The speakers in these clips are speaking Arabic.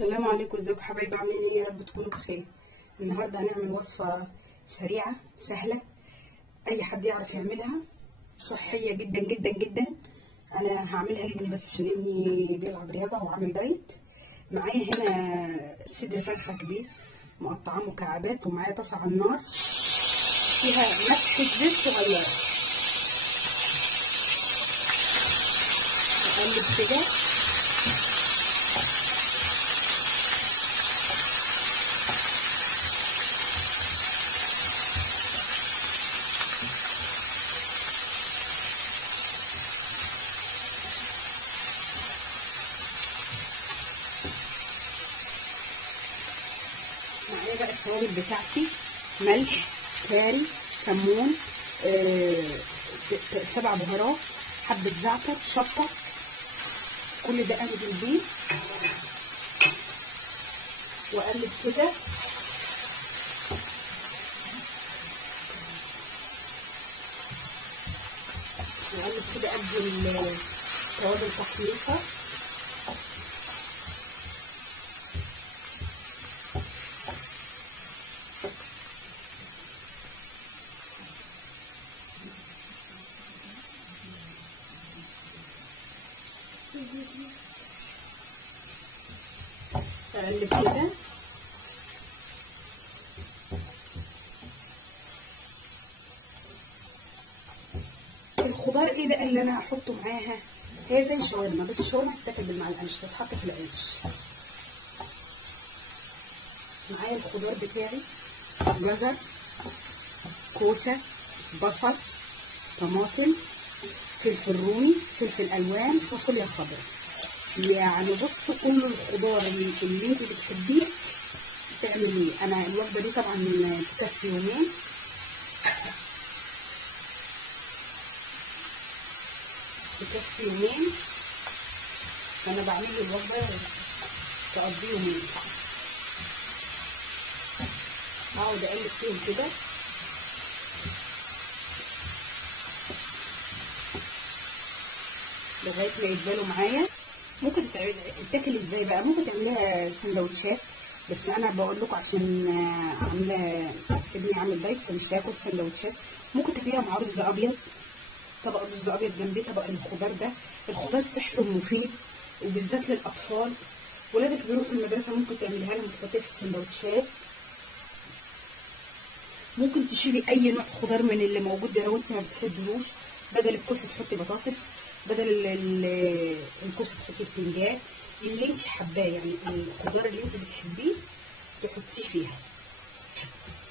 السلام عليكم، ازيكم حبايبي؟ عاملين ايه؟ يا رب تكونوا بخير. النهارده هنعمل وصفه سريعه سهله اي حد يعرف يعملها، صحيه جدا جدا جدا. انا هعملها لابني بس عشان ابني بيلعب رياضه وعامل دايت. معايا هنا صدر فرخه كبير مقطعاه مكعبات، ومعايا طاسه على النار فيها نفخه زيت صغيره. اقلب كده معايا بقى التوابل بتاعتي: ملح، كاري، كمون، 7 بهارات، حبة زعتر، شطة. كل ده انزل بيه واقلب كده. واقلب كده ادي التوابل تحميصة. اقلب كده. الخضار ايه بقى اللي انا هحطه معاها؟ هي زي شاورما، بس الشاورما هتتاكل بالمعلقه مش هتتحط في العيش. معايا الخضار بتاعي: جزر، كوسه، بصل، طماطم، فلفل رومي، فلفل الوان، فاصوليا خضراء. يعني بصوا كل الخضار اللي انت بتحبيه تعمليه. انا الوجبه دي طبعا بتكفي يومين. فانا بعمل الوجبه تقضي يومين. اقعد اقلب فيهم كده لغايه ما يتبالوا معايا. ممكن تتاكل ازاي بقى؟ ممكن تعمليها سندوتشات، بس انا بقول لكم عشان عامله ابني عامل دايت فمش هاكل سندوتشات. ممكن تاكليها مع رز ابيض، طبق رز ابيض جنبيه طبق الخضار ده. الخضار صحي ومفيد وبالذات للاطفال. ولادك بيروحوا المدرسه ممكن تعمليها لهم وتحطيها في السندوتشات. ممكن تشيلي اي نوع خضار من اللي موجود ده لو انت ما بتحبيهوش. بدل الكوسه تحطي بطاطس، بدل الكوسه تحطي بتنجان، اللي انت حباه. يعني الخضار اللي انت بتحبيه تحطيه فيها.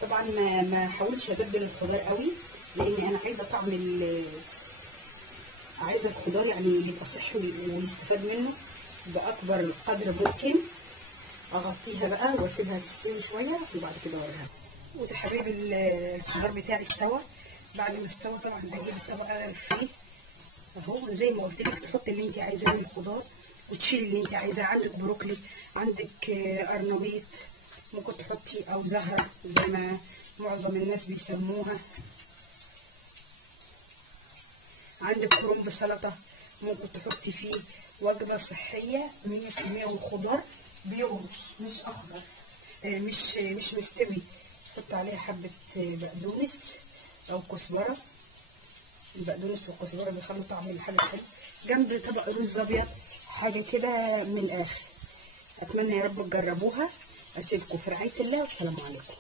طبعا ما حاولش ابدل الخضار قوي، لان انا عايزه طعم عايزه الخضار يعني يبقى صحي ويستفاد منه باكبر قدر ممكن. اغطيها بقى واسيبها تستوي شويه وبعد كده اوريها. وده حبايبي الخضار بتاعي استوى. بعد ما استوى طبعا بجيب الطبق فيه اهو. زي ما قلت لك تحطي اللي انت عايزاه من الخضار وتشيلي اللي انت عايزاه. عندك بروكلي، عندك قرنبيط ممكن تحطي، او زهره زي ما معظم الناس بيسموها. عندك كرنب سلطه ممكن تحطي فيه. وجبه صحيه 100% والخضار بيقرش مش اخضر، مش مستوي. تحط عليها حبه بقدونس او كزبره. البقدونس والكزبره بيخلوا طعم الحاجه حلو. جنب طبق رز ابيض حاجه كده من الاخر. اتمنى يا رب تجربوها. اسيبكم في رعايه الله والسلام عليكم.